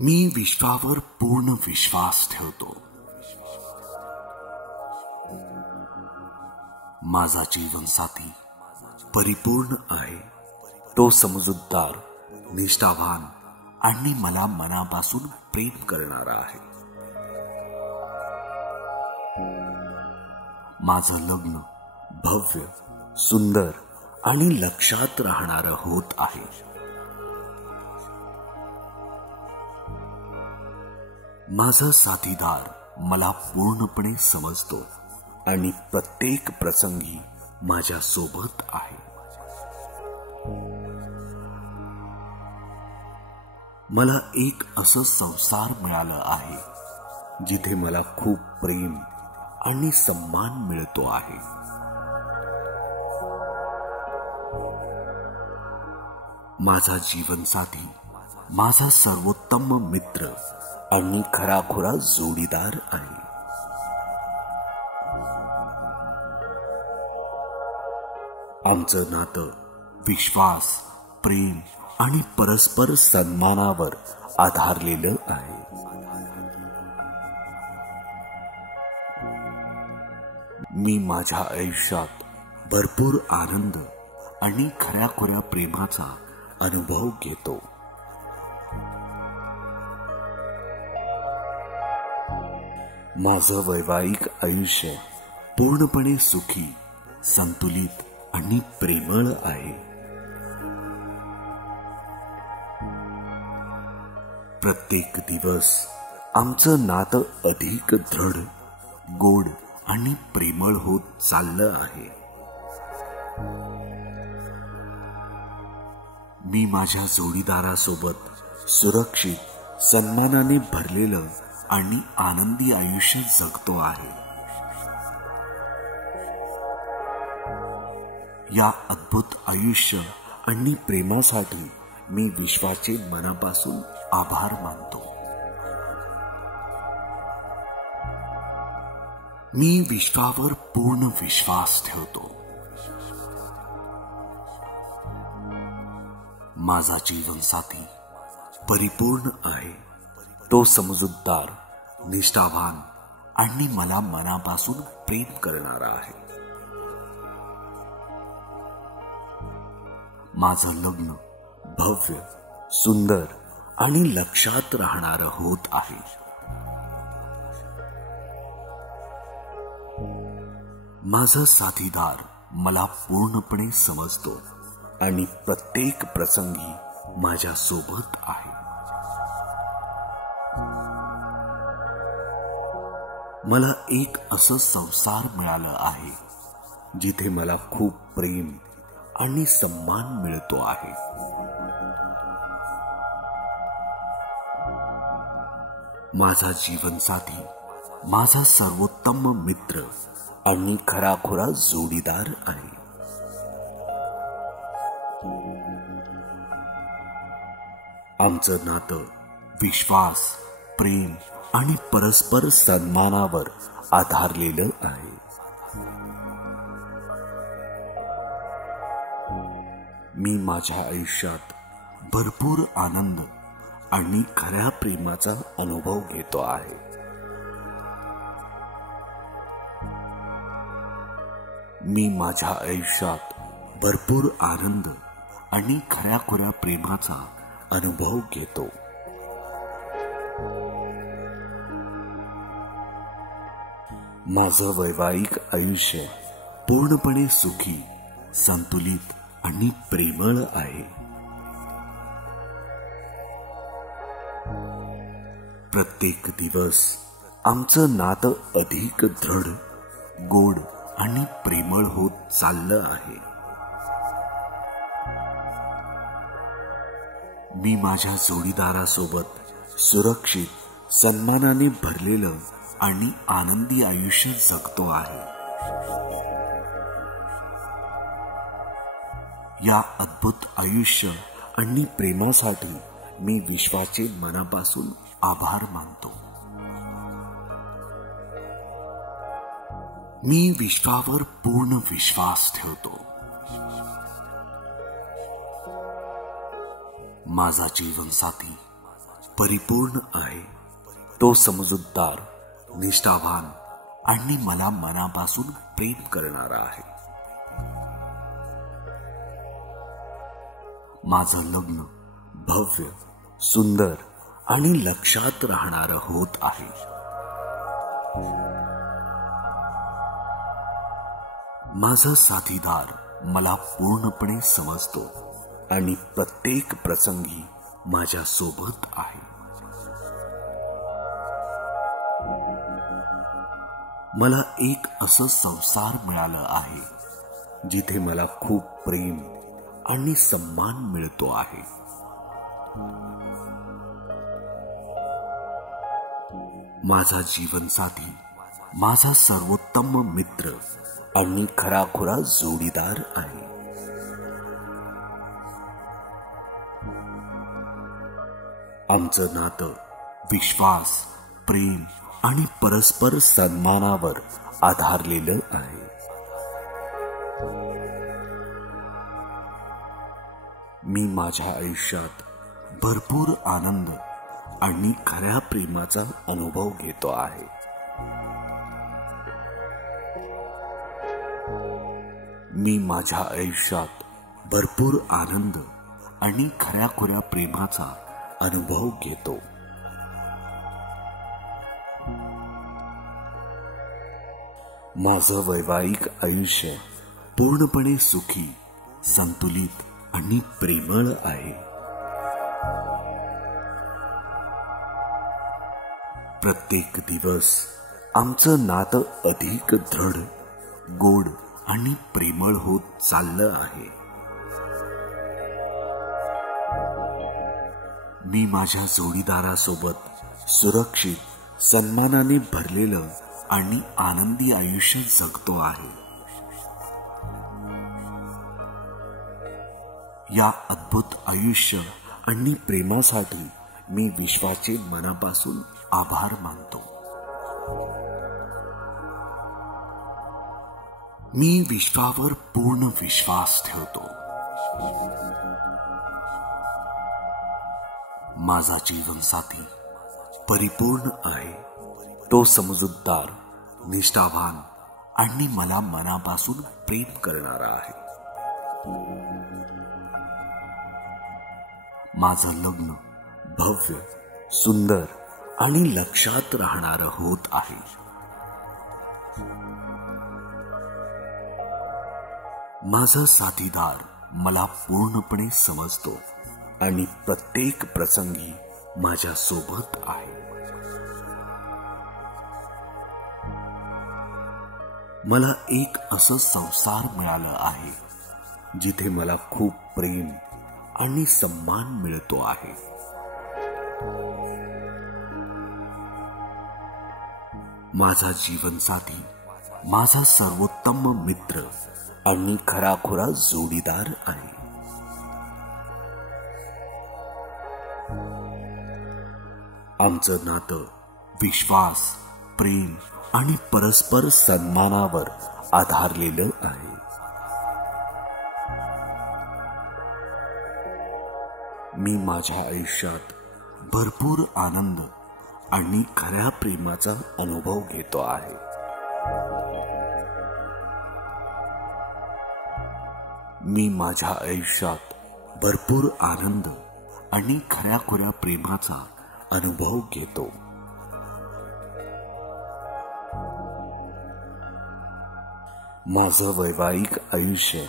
मी विश्वावर पूर्ण विश्वास ठेवतो. माझा जीवनसाथी परिपूर्ण आहे. तो समजूतदार, निष्ठावान आणि मला मनापासून प्रेम करणारा आहे. माझं लग्न भव्य, सुंदर आणि लक्षात राहणारं होत आहे. माझा साथीदार मला पूर्णपणे समजतो आणि प्रत्येक प्रसंगी माझ्या सोबत आहे. मला एक असं संसार मिळालं आहे जिथे मला खूप प्रेम आणि सन्मान मिळतो आहे. माझा जीवनसाथी माझा सर्वोत्तम मित्र आणि खराखुरा जोडीदार आहे. आमचं नातं विश्वास, प्रेम आणि परस्पर सन्मानावर आधारलेलं आहे. मी माझ्या आयुष्यात भरपूर आनंद आणि खऱ्याखुऱ्या प्रेमाचा अनुभव घेतो. माझं वैवाहिक आयुष्य पूर्णपणे सुखी, संतुलित आणि प्रेमळ आहे. प्रत्येक दिवस आमचं नातं अधिक दृढ, गोड आणि प्रेमळ होत चाललं आहे. मी माझ्या जोडीदारासोबत सुरक्षित, सन्मानाने भरलेलं आणि आनंदी आयुष्य जगतो आहे. या अद्भुत आयुष्य आणि प्रेमासाठी मी विश्वाचे मनापासून आभार मानतो. मी विश्वावर पूर्ण विश्वास ठेवतो. माझा जीवनसाथी परिपूर्ण आहे. तो समजूतदार, निष्ठावान आणि मला मनापासून प्रेम करणारा आहे. माझं लग्न भव्य, सुंदर आणि लक्षात राहणारं होत आहे. माझा साथीदार मला पूर्णपणे समजतो आणि प्रत्येक प्रसंगी माझ्या सोबत आहे. मला एक असं संसार मिळालं आहे जिथे मला खूप प्रेम आणि सन्मान मिळतो आहे. माझा जीवनसाथी माझा सर्वोत्तम मित्र आणि खराखुरा जोडीदार आहे. आमचं नातं विश्वास, प्रेम आणि परस्पर सन्मानावर आधारलेलं आहे. मी माझ्या आयुष्यात भरपूर आनंद आणि खऱ्या प्रेमाचा अनुभव घेतो आहे. मी माझ्या आयुष्यात भरपूर आनंद आणि खऱ्याखुऱ्या प्रेमाचा अनुभव घेतो. माझं वैवाहिक आयुष्य पूर्णपणे सुखी, संतुलित आणि प्रेमळ आहे. प्रत्येक दिवस आमचं नातं अधिक दृढ, गोड आणि प्रेमळ होत चाललं आहे. मी माझ्या जोडीदारासोबत सुरक्षित, सन्मानाने भरलेलं आणि आनंदी आयुष्य जगतो आहे. या अद्भुत आयुष्य आणि प्रेमासाठी मी विश्वाचे मनापासून आभार मानतो. मी विश्वावर पूर्ण विश्वास ठेवतो. माझा जीवनसाथी परिपूर्ण आहे, तो समजूतदार, निष्ठावान आणि मला मनापासून प्रेम करणारा आहे. माझं लग्न भव्य, सुंदर आणि लक्षात राहणारं होत आहे. माझा साथीदार मला पूर्णपणे समजतो आणि प्रत्येक प्रसंगी माझ्या सोबत आहे. मला एक असं संसार मिळालं आहे जिथे मला खूप प्रेम आणि सन्मान मिळतो आहे. माझा जीवनसाथी, माझा सर्वोत्तम मित्र आणि खराखुरा जोडीदार आहे. आमचं नातं विश्वास, प्रेम आणि परस्पर सन्मानावर आधारलेलं आहे. मी माझ्या आयुष्यात भरपूर आनंद आणि खऱ्या प्रेमाचा अनुभव घेतो आहे. मी माझ्या आयुष्यात भरपूर आनंद आणि खऱ्याखुऱ्या प्रेमाचा अनुभव घेतो. माझं वैवाहिक आयुष्य पूर्णपणे सुखी, संतुलित आणि प्रेमळ आहे. प्रत्येक दिवस आमचं नातं अधिक दृढ, गोड आणि प्रेमळ होत चाललं आहे. मी माझ्या जोडीदारासोबत सुरक्षित, सन्मानाने भरलेलं आणि आनंदी आयुष्य जगतो आहे. या अद्भुत आयुष्य आणि प्रेमासाठी मी विश्वाचे मनापासून आभार मानतो. मी विश्वावर पूर्ण विश्वास ठेवतो. माझा जीवनसाथी परिपूर्ण आहे, तो समजूतदार, निष्ठावान आणि मला मनापासून प्रेम करणारा आहे. माझं लग्न भव्य, सुंदर आणि लक्षात राहणारं होत आहे. माझा साथीदार मला पूर्णपणे समजतो आणि प्रत्येक प्रसंगी माझ्या सोबत आहे. मला एक असं संसार मिळालं आहे जिथे मला खूप प्रेम आणि सन्मान मिळतो आहे. माझा जीवनसाथी, माझा सर्वोत्तम मित्र आणि खराखुरा जोडीदार आहे. आमचं नातं विश्वास, प्रेम आणि परस्पर सन्मानावर आधारलेलं आहे. मी माझ्या आयुष्यात भरपूर आनंद आणि खऱ्या प्रेमाचा अनुभव घेतो आहे. मी माझ्या आयुष्यात भरपूर आनंद आणि खऱ्याखुऱ्या प्रेमाचा अनुभव घेतो. माझं वैवाहिक आयुष्य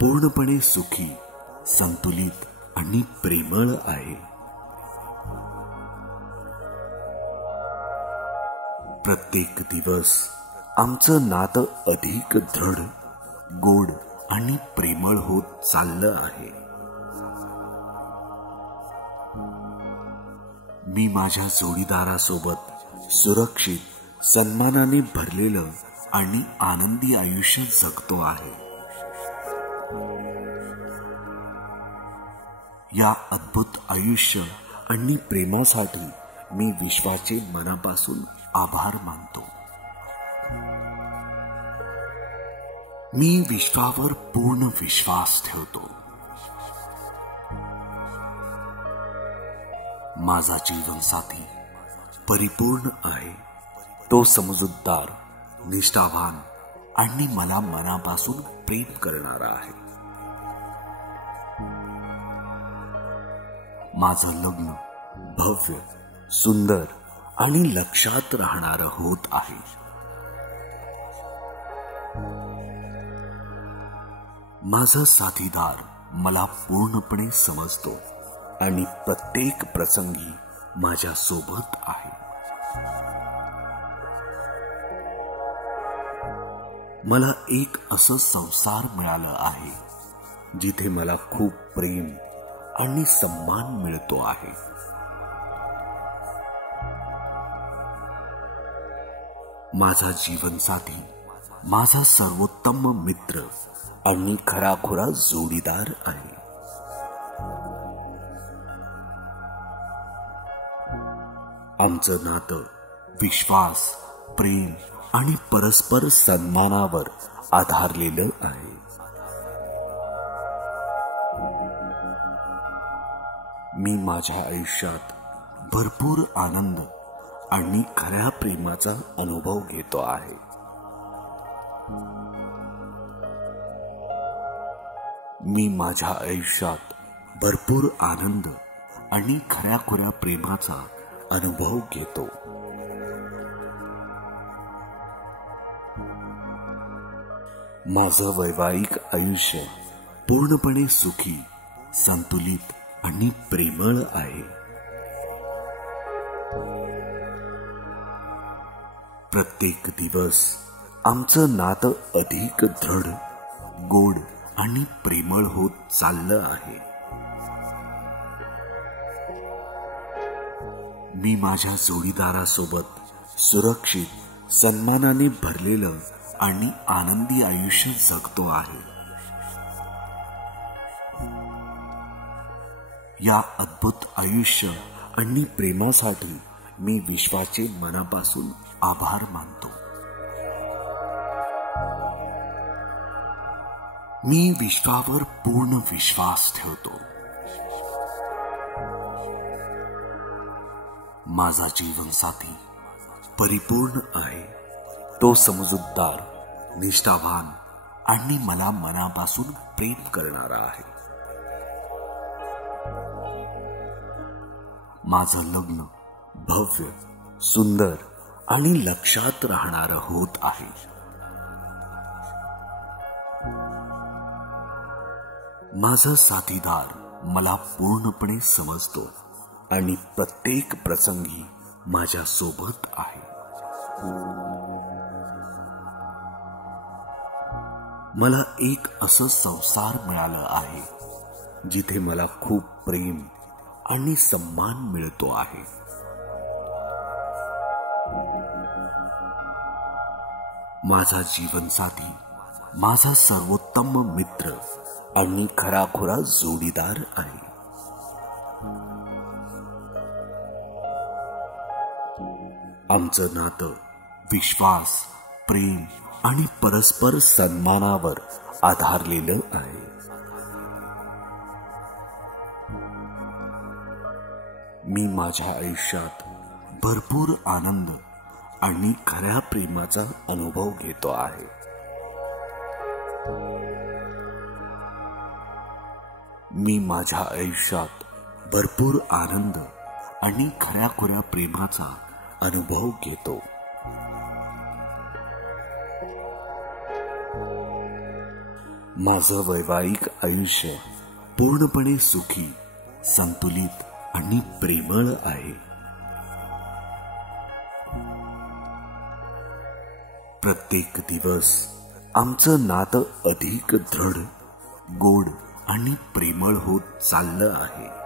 पूर्णपणे सुखी, संतुलित आणि प्रेमळ आहे. प्रत्येक दिवस आमचं नातं अधिक दृढ, गोड आणि प्रेमळ होत चाललं आहे. मी माझ्या जोडीदारासोबत सुरक्षित, सन्मानाने भरलेलं आणि आनंदी आयुष्य जगतो आहे. या अद्भुत आयुष्य आणि प्रेमासाठी मी विश्वाचे मनापासून आभार मानतो. मी विश्वावर पूर्ण विश्वास ठेवतो. माझा जीवनसाथी परिपूर्ण आहे. तो समजूतदार, निष्ठावान आणि मला मनापासून प्रेम करणारा आहे. माझं लग्न भव्य, सुंदर आणि लक्षात राहणारं होत आहे. माझा साथीदार मला पूर्णपणे समजतो आणि प्रत्येक प्रसंगी माझ्या सोबत आहे. मला एक असं संसार मिळालं आहे जिथे मला खूप प्रेम आणि सन्मान मिळतो आहे. माझा जीवनसाथी माझा सर्वोत्तम मित्र आणि खराखुरा जोडीदार आहे. आमचं नातं विश्वास, प्रेम आणि परस्पर सन्मानावर आधारलेलं आहे. मी माझ्या आयुष्यात भरपूर आनंद आणि खऱ्या प्रेमाचा अनुभव घेतो आहे. मी माझ्या आयुष्यात भरपूर आनंद आणि खऱ्याखुऱ्या प्रेमाचा अनुभव घेतो. माझं वैवाहिक आयुष्य पूर्णपणे सुखी, संतुलित आणि प्रेमळ आहे. प्रत्येक दिवस आमचं नातं अधिक दृढ, गोड आणि प्रेमळ होत चाललं आहे. मी माझ्या जोडीदारासोबत सुरक्षित, सन्मानाने भरलेलं आणि आनंदी आयुष्य जगतो आहे. या अद्भुत आयुष्य आणि प्रेमासाठी मी विश्वाचे मनापासून आभार मानतो. मी विश्वावर पूर्ण विश्वास ठेवतो. माझा जीवनसाथी परिपूर्ण आहे. तो समजूतदार, निष्ठावान आणि मला मनापासून प्रेम करणारा आहे. माझं लग्न भव्य, सुंदर आणि लक्षात राहणारं होत आहे. माझा साथीदार मला पूर्णपणे समजतो आणि प्रत्येक प्रसंगी माझ्या सोबत आहे. मला एक असं संसार मिळालं आहे जिथे मला खूप प्रेम आणि सन्मान मिळतो आहे. माझा जीवनसाथी माझा सर्वोत्तम मित्र आणि खराखुरा जोडीदार आहे. आमचं नातं विश्वास, प्रेम आणि परस्पर सन्मानावर आधारलेलं आहे. मी माझ्या आयुष्यात भरपूर आनंद आणि खऱ्या प्रेमाचा अनुभव घेतो आहे. मी माझ्या आयुष्यात भरपूर आनंद आणि खऱ्याखुऱ्या प्रेमाचा अनुभव घेतो. माझं वैवाहिक आयुष्य पूर्णपणे सुखी, संतुलित आणि प्रेमळ आहे. प्रत्येक दिवस आमचं नातं अधिक दृढ, गोड आणि प्रेमळ होत चाललं आहे.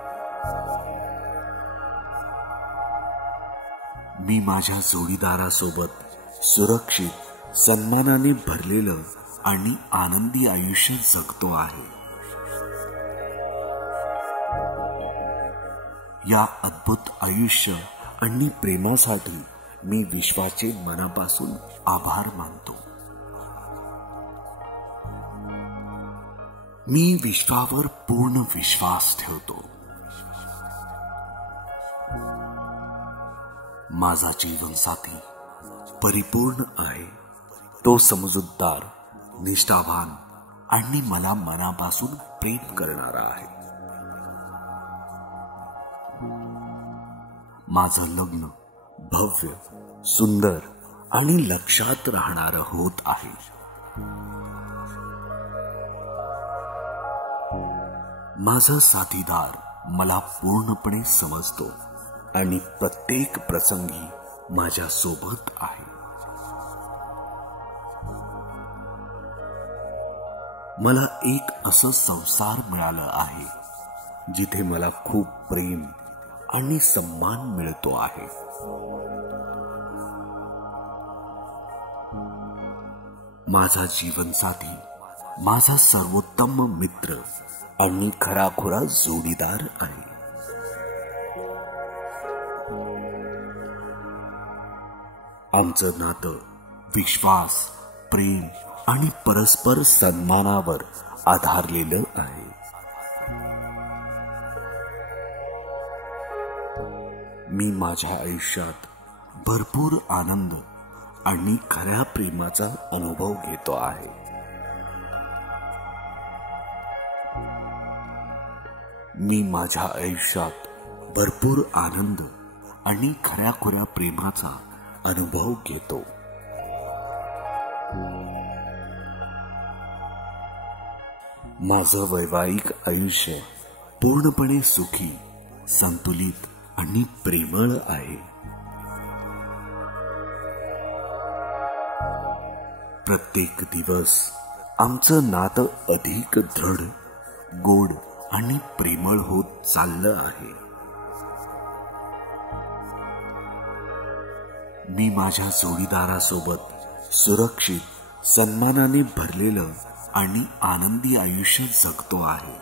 मी माझ्या जोडीदारासोबत सुरक्षित, सन्मानाने भरलेलं आणि आनंदी आयुष्य जगतो आहे. या अद्भुत आयुष्य आणि प्रेमासाठी मी विश्वाचे मनापासून आभार मानतो. मी विश्वावर पूर्ण विश्वास ठेवतो. माझा जीवनसाथी परिपूर्ण आहे. तो समजूतदार, निष्ठावान आणि मला मनापासून प्रेम करणारा आहे. माझं लग्न भव्य, सुंदर आणि लक्षात राहणारं होत आहे. माझा साथीदार मला पूर्णपणे समजतो आणि प्रत्येक प्रसंगी माझ्या सोबत आहे. मला एक असं संसार मिळालं आहे जिथे मला खूप प्रेम आणि सन्मान मिळतो आहे. माझा जीवनसाथी माझा सर्वोत्तम मित्र आणि खराखुरा जोडीदार आहे. आमचं नातं विश्वास, प्रेम आणि परस्पर सन्मानावर आधारलेलं आहे. मी माझ्या आयुष्यात भरपूर आनंद आणि खऱ्या प्रेमाचा अनुभव घेतो आहे. मी माझ्या आयुष्यात भरपूर आनंद आणि खऱ्याखुऱ्या प्रेमाचा अनुभव घेतो. माझं वैवाहिक आयुष्य पूर्णपणे सुखी, संतुलित आणि प्रेमळ आहे. प्रत्येक दिवस आमचं नातं अधिक दृढ, गोड आणि प्रेमळ होत चाललं आहे. मी माझ्या जोडीदारासोबत सुरक्षित, सन्मानाने भरलेलं आणि आनंदी आयुष्य जगतो आहे.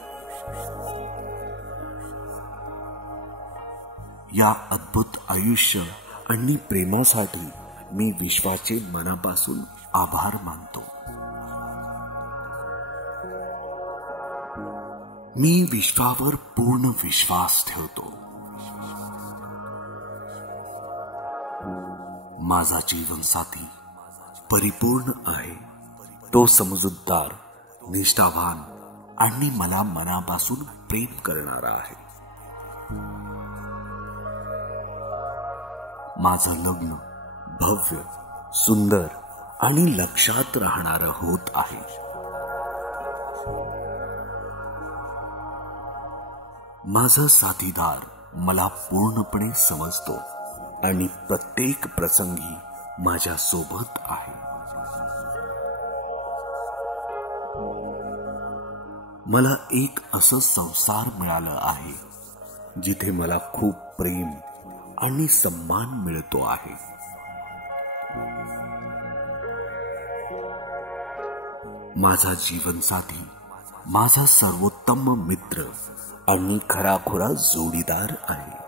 या अद्भुत आयुष्य आणि प्रेमासाठी मी विश्वाचे मनापासून आभार मानतो. मी विश्वावर पूर्ण विश्वास ठेवतो. माझा जीवनसाथी परिपूर्ण आहे. तो समजूतदार, निष्ठावान आणि मला मनापासून प्रेम करणारा आहे. माझं लग्न भव्य, सुंदर आणि लक्षात राहणारं होत आहे. माझा साथीदार मला पूर्णपणे समजतो आणि प्रत्येक प्रसंगी माझ्या सोबत आहे. मला एक असं संसार मिळालं आहे जिथे मला खूप प्रेम आणि सन्मान मिळतो आहे. माझा जीवनसाथी माझा सर्वोत्तम मित्र आणि खराखुरा जोडीदार आहे.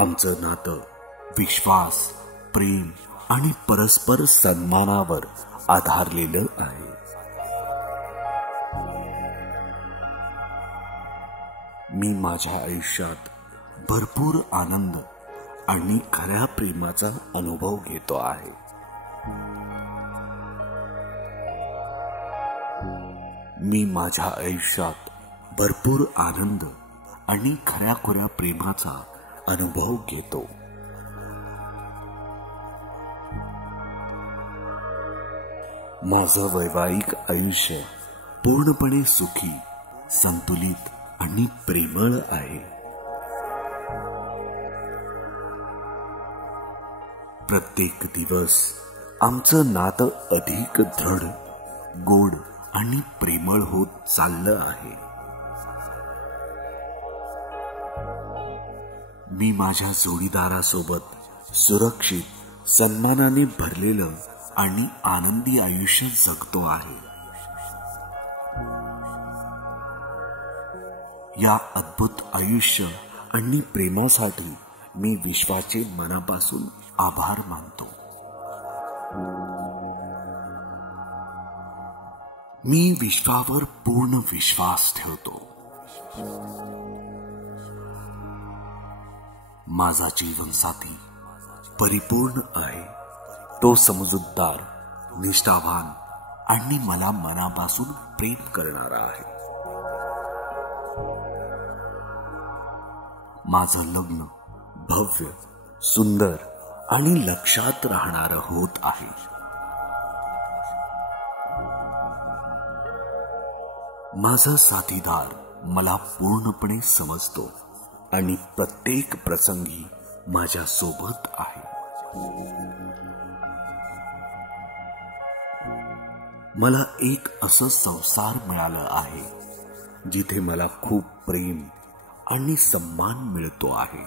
आमचं नातं विश्वास, प्रेम आणि परस्पर सन्मानावर आधारलेलं आहे. मी माझ्या आयुष्यात भरपूर आनंद आणि खऱ्या प्रेमाचा अनुभव घेतो आहे. मी माझ्या आयुष्यात भरपूर आनंद आणि खऱ्याखुऱ्या प्रेमाचा अनुभव घेतो. माझं वैवाहिक आयुष्य पूर्णपणे सुखी, संतुलित आणि प्रेमळ आहे. प्रत्येक दिवस आमचं नातं अधिक दृढ, गोड आणि प्रेमळ होत चाललं आहे. मी माझ्या जोडीदारासोबत सुरक्षित, सन्मानाने भरलेलं आणि आनंदी आयुष्य जगतो आहे. या अद्भुत आयुष्य आणि प्रेमासाठी मी विश्वाचे मनापासून आभार मानतो. मी विश्वावर पूर्ण विश्वास ठेवतो. माझा जीवनसाथी परिपूर्ण आहे. तो समजूतदार, निष्ठावान आणि मला मनापासून प्रेम करणारा आहे. माझं लग्न भव्य, सुंदर आणि लक्षात राहणारं होत आहे. माझा साथीदार मला पूर्णपणे समजतो आणि प्रत्येक प्रसंगी माझ्या सोबत आहे. मला एक असं संसार मिळालं आहे जिथे मला खूप प्रेम आणि सन्मान मिळतो आहे.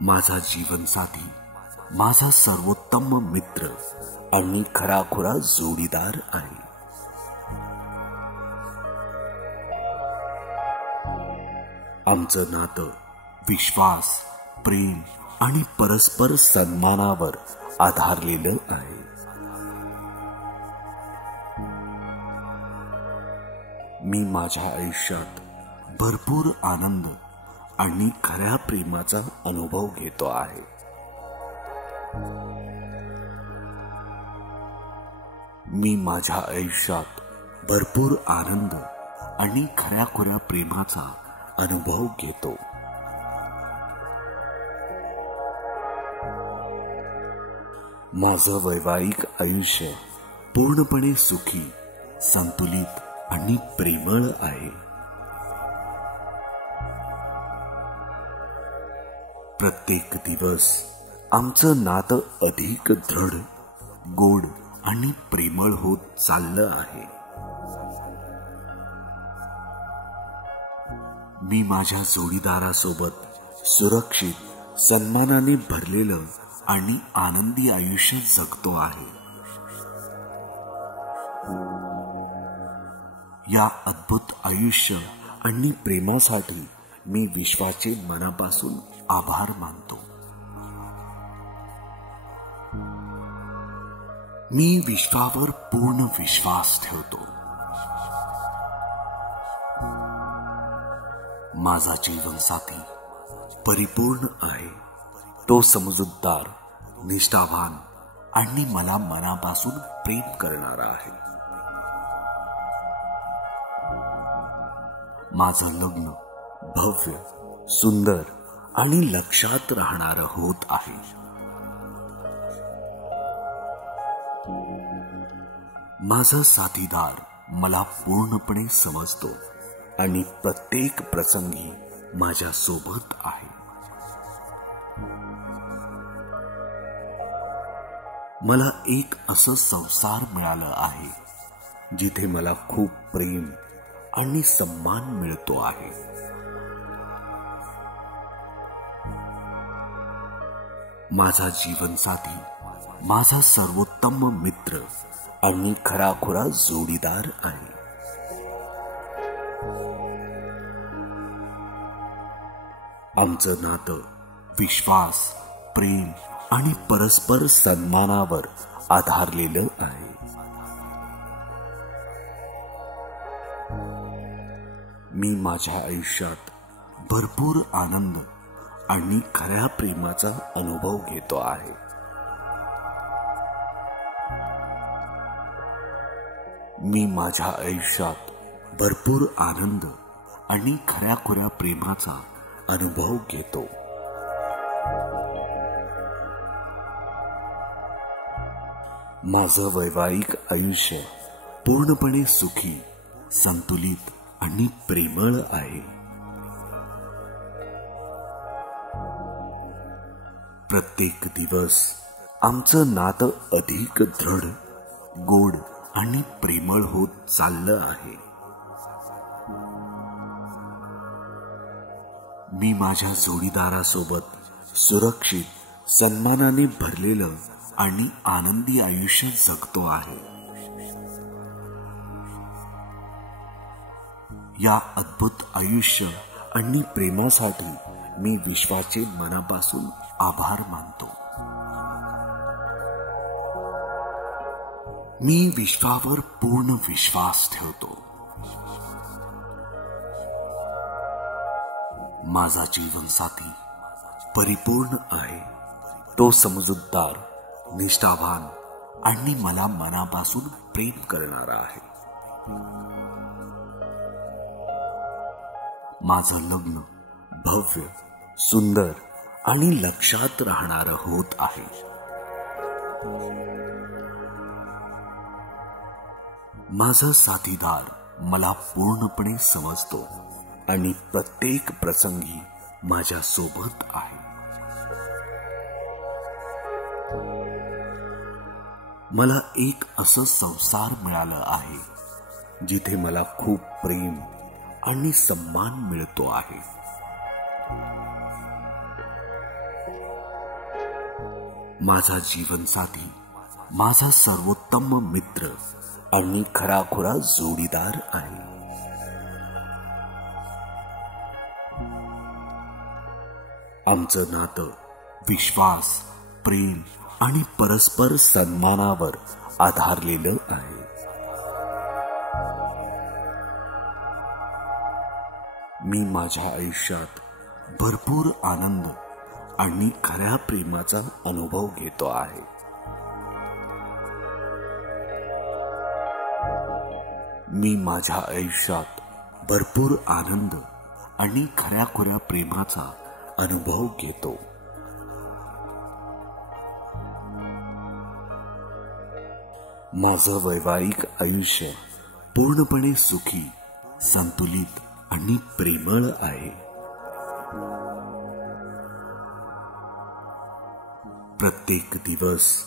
माझा जीवनसाथी माझा सर्वोत्तम मित्र आणि खराखुरा जोडीदार आहे. आमचं नातं विश्वास, प्रेम आणि परस्पर सन्मानावर आधारलेलं आहे. मी माझ्या आयुष्यात भरपूर आनंद आणि खऱ्या प्रेमाचा अनुभव घेतो आहे. मी माझ्या आयुष्यात भरपूर आनंद आणि खऱ्याखुऱ्या प्रेमाचा अनुभव घेतो. माझं वैवाहिक आयुष्य पूर्णपणे सुखी, संतुलित आणि प्रेमळ आहे. प्रत्येक दिवस आमचं नातं अधिक दृढ, गोड आणि प्रेमळ होत चाललं आहे. मी माझ्या जोडीदारासोबत सुरक्षित, सन्मानाने भरलेलं आणि आनंदी आयुष्य जगतो आहे. या अद्भुत आयुष्य आणि प्रेमासाठी मी विश्वाचे मनापासून आभार मानतो. मी विश्वावर पूर्ण विश्वास ठेवतो. माझा जीवनसाथी परिपूर्ण आहे. तो समजूतदार, निष्ठावान आणि मला मनापासून प्रेम करणारा आहे. माझं लग्न भव्य, सुंदर आणि लक्षात राहणारं होत आहे. माझा साथीदार मला पूर्णपणे समजतो आणि प्रत्येक प्रसंगी माझ्या सोबत आहे. मला एक असं संसार मिळालं आहे जिथे मला खूप प्रेम आणि सन्मान मिळतो आहे. माझा जीवनसाथी माझा सर्वोत्तम मित्र आणि खराखुरा जोडीदार आहे. आमचं नातं विश्वास, प्रेम आणि परस्पर सन्मानावर आधारलेलं आहे. मी माझ्या आयुष्यात भरपूर आनंद आणि खऱ्या प्रेमाचा अनुभव घेतो आहे. मी माझ्या आयुष्यात भरपूर आनंद आणि खऱ्याखुऱ्या प्रेमाचा अनुभव घेतो. माझं वैवाहिक आयुष्य पूर्णपणे सुखी, संतुलित आणि प्रेमळ आहे. प्रत्येक दिवस आमचं नातं अधिक दृढ, गोड आणि प्रेमळ होत चाललं आहे. मी माझ्या जोडीदारासोबत सुरक्षित, सन्मानाने भरलेलं आणि आनंदी आयुष्य जगतो आहे. या अद्भुत आयुष्य आणि प्रेमासाठी मी विश्वाचे मनापासून आभार मानतो. मी विश्वावर पूर्ण विश्वास ठेवतो. माझा जीवनसाथी परिपूर्ण आहे. तो समजूतदार, निष्ठावान आणि मला मनापासून प्रेम करणारा आहे. माझं लग्न भव्य, सुंदर आणि लक्षात राहणारं होत आहे. माझा साथीदार मला पूर्णपणे समजतो आणि प्रत्येक प्रसंगी माझ्या सोबत आहे. मला एक असं संसार मिळालं आहे जिथे मला खूप प्रेम आणि सन्मान मिळतो आहे. माझा जीवनसाथी माझा सर्वोत्तम मित्र आणि खराखुरा जोडीदार आहे. आमचं नातं विश्वास, प्रेम आणि परस्पर सन्मानावर आधारलेलं आहे. मी माझ्या आयुष्यात भरपूर आनंद आणि खऱ्या प्रेमाचा अनुभव घेतो आहे. मी माझ्या आयुष्यात भरपूर आनंद आणि खऱ्याखुऱ्या प्रेमाचा अनुभव घेतो. माझं वैवाहिक आयुष्य पूर्णपणे सुखी, संतुलित आणि प्रेमळ आहे. प्रत्येक दिवस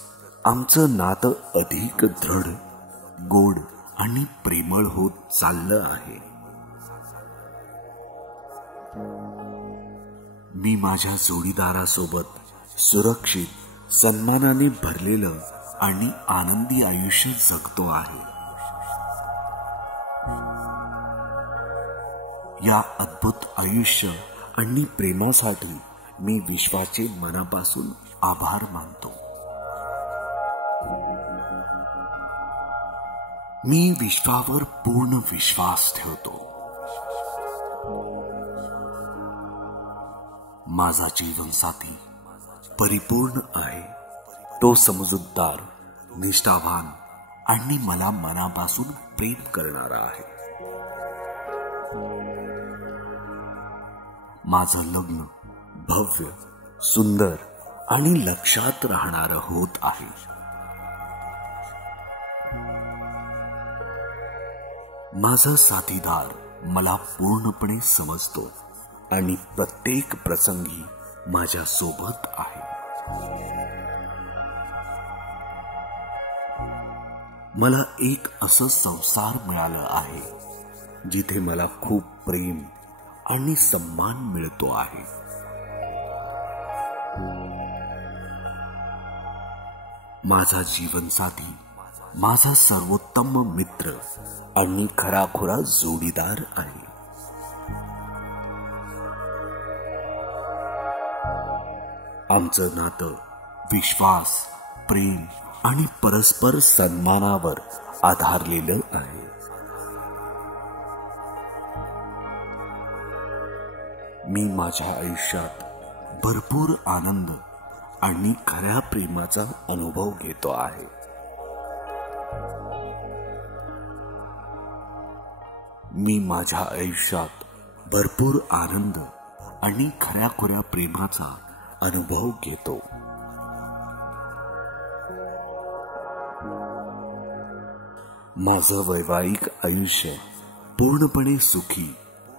आमचं नातं अधिक दृढ, गोड आणि प्रेमळ होत चाललं आहे. मी माझ्या जोडीदारासोबत सुरक्षित, सन्मानाने भरलेलं आणि आनंदी आयुष्य जगतो आहे. या अद्भुत आयुष्य आणि प्रेमासाठी मी विश्वाचे मनापासून आभार मानतो. मी विश्वावर पूर्ण विश्वास ठेवतो. माझा जीवनसाथी परिपूर्ण आहे. तो समजूतदार, निष्ठावान आणि मला मनापासून प्रेम करणारा आहे. माझं लग्न भव्य, सुंदर आणि लक्षात राहणारं होत आहे. माझा साथीदार मला पूर्णपणे समजतो आणि प्रत्येक प्रसंगी माझ्या सोबत आहे. मला एक असं संसार मिळालं आहे जिथे मला खूप प्रेम आणि सन्मान मिळतो आहे. माझा जीवनसाथी माझा सर्वोत्तम मित्र आणि खराखुरा जोडीदार आहे. आमचं नातं विश्वास, प्रेम आणि परस्पर सन्मानावर आधारलेलं आहे. मी माझ्या आयुष्यात भरपूर आनंद आणि खऱ्या प्रेमाचा अनुभव घेतो आहे. मी माझ्या आयुष्यात भरपूर आनंद आणि खऱ्याखुऱ्या प्रेमाचा अनुभव घेतो. माझं वैवाहिक आयुष्य पूर्णपणे सुखी,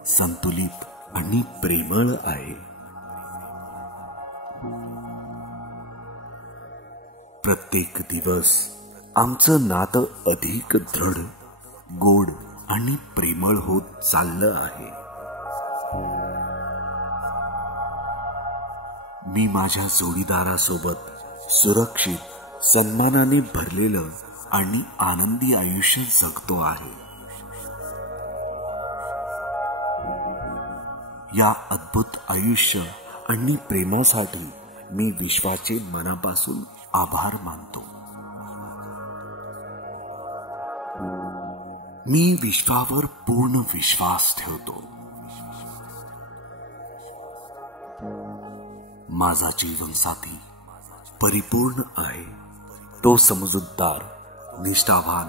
संतुलित आणि प्रेमळ आहे. प्रत्येक दिवस आमचं नातं अधिक दृढ, गोड आणि प्रेमळ होत चाललं आहे. मी माझ्या जोडीदारासोबत सुरक्षित, सन्मानाने भरलेलं आणि आनंदी आयुष्य जगतो आहे. या अद्भुत आयुष्य आणि प्रेमासाठी मी विश्वाचे मनापासून आभार मानतो. मी विश्वावर पूर्ण विश्वास ठेवतो. माझा जीवनसाथी परिपूर्ण आहे. तो समजूतदार, निष्ठावान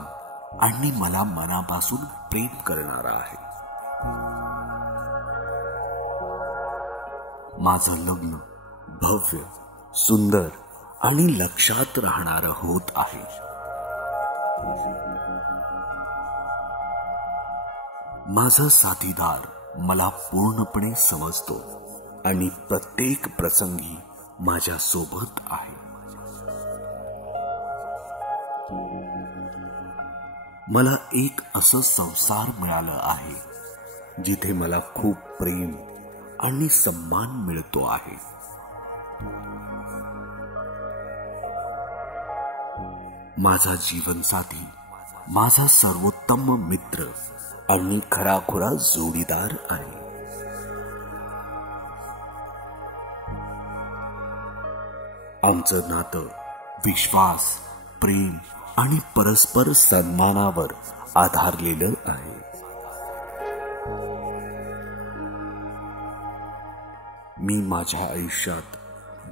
आणि मला मनापासून प्रेम करणारा आहे. माझं लग्न भव्य, सुंदर आणि लक्षात राहणारं होत आहे. माझा साथीदार मला पूर्णपणे समजतो आणि प्रत्येक प्रसंगी माझ्या सोबत आहे. मला एक असं संसार मिळालं आहे जिथे मला खूप प्रेम आणि सन्मान मिळतो आहे. माझा जीवनसाथी माझा सर्वोत्तम मित्र आणि खराखुरा जोडीदार आहे. आमचं नातं विश्वास, प्रेम आणि परस्पर सन्मानावर आधारलेलं आहे. मी माझ्या आयुष्यात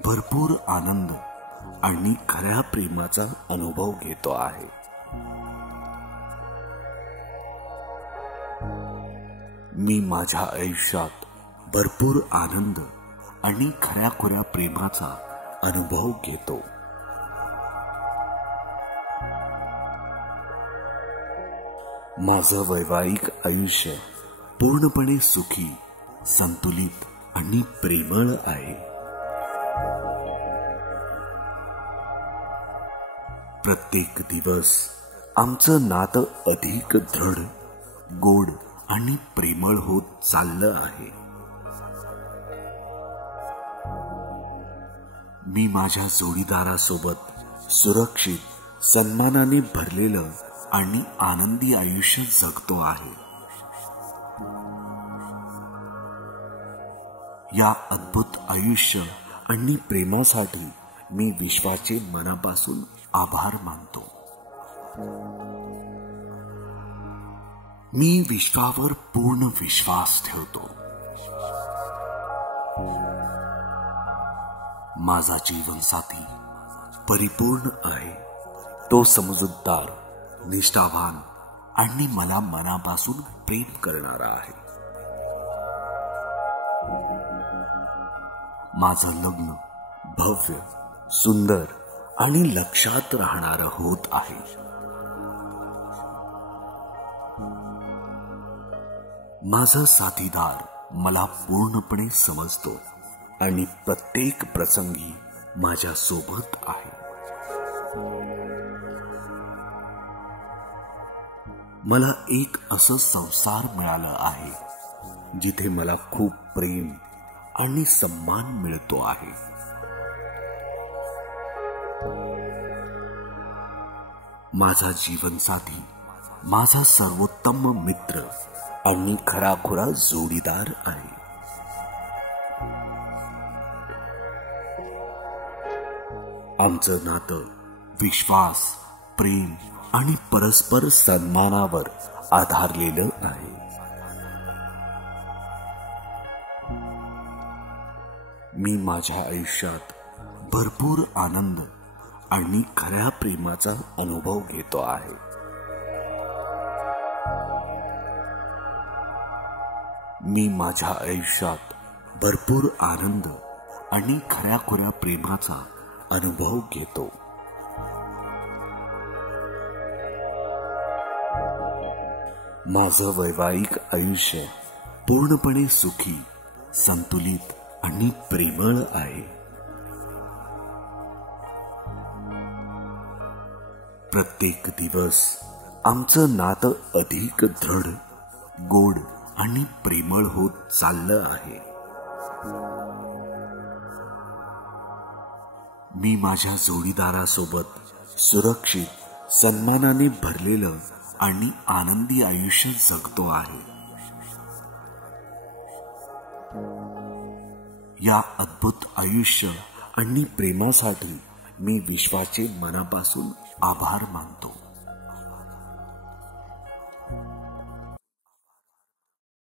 भरपूर आनंद आणि खऱ्या प्रेमाचा अनुभव घेतो आहे. मी माझ्या आयुष्यात भरपूर आनंद आणि खऱ्याखुऱ्या प्रेमाचा अनुभव घेतो. माझं वैवाहिक आयुष्य पूर्णपणे सुखी, संतुलित आणि प्रेमळ आहे. प्रत्येक दिवस आमचं नातं अधिक दृढ, गोड आणि प्रेमळ होत चाललं आहे. मी माझ्या जोडीदारासोबत सुरक्षित, सन्मानाने भरलेलं आणि आनंदी आयुष्य जगतो आहे. या अद्भुत आयुष्य आणि प्रेमासाठी मी विश्वाचे मनापासून आभार मानतो. मी विश्वावर पूर्ण विश्वास ठेवतो. माझा जीवनसाथी परिपूर्ण आहे. तो समजूतदार, निष्ठावान आणि मला मनापासून प्रेम करणारा आहे. माझं लग्न भव्य, सुंदर आणि लक्षात राहणारं होत आहे. माझा साथीदार मला पूर्णपणे समजतो आणि प्रत्येक प्रसंगी माझ्या सोबत आहे. मला एक असं संसार मिळालं आहे जिथे मला खूप प्रेम आणि सन्मान मिळतो आहे. माझा जीवनसाथी माझा सर्वोत्तम मित्र आणि खराखुरा जोडीदार आहे. आमचं नातं विश्वास, प्रेम आणि परस्पर सन्मानावर आधारलेलं आहे. मी माझ्या आयुष्यात भरपूर आनंद आणि खऱ्या प्रेमाचा अनुभव घेतो आहे. मी माझ्या आयुष्यात भरपूर आनंद आणि खऱ्याखुऱ्या प्रेमाचा अनुभव घेतो. माझं वैवाहिक आयुष्य पूर्णपणे सुखी, संतुलित आणि प्रेमळ आहे. प्रत्येक दिवस आमचं नातं अधिक दृढ, गोड आणि प्रेमळ होत चाललं आहे. मी माझ्या जोडीदारासोबत सुरक्षित, सन्मानाने भरलेलं आणि आनंदी आयुष्य जगतो आहे. या अद्भुत आयुष्य आणि प्रेमासाठी मी विश्वाचे मनापासून आभार मानतो.